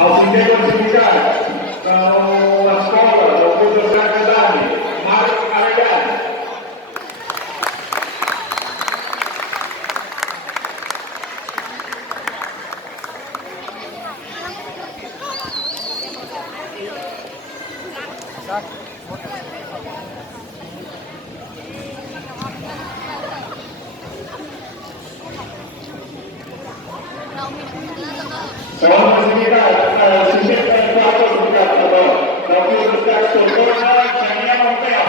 El cinquè classificat de l'escola del Club de Sant Catani, Marc Arellano. Segon classificat, cinquè classificat, perdó, del Club d'Escacs Tortona, Xenia Monteo.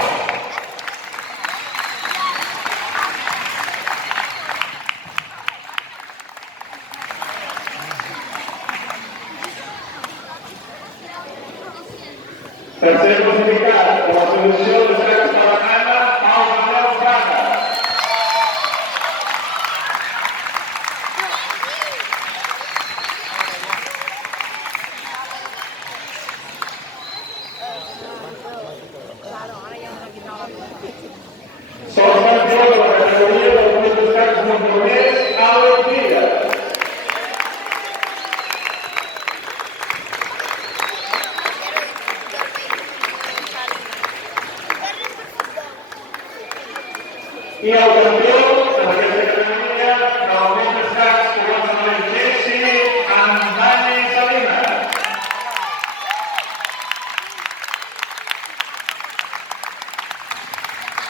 Tercer classificat de l'Associació d'Escacs Palanana, Pau Manuel Fraga. Sots campió de la categoria del Club d'Escacs Montroners, Àlex Villa. I el campió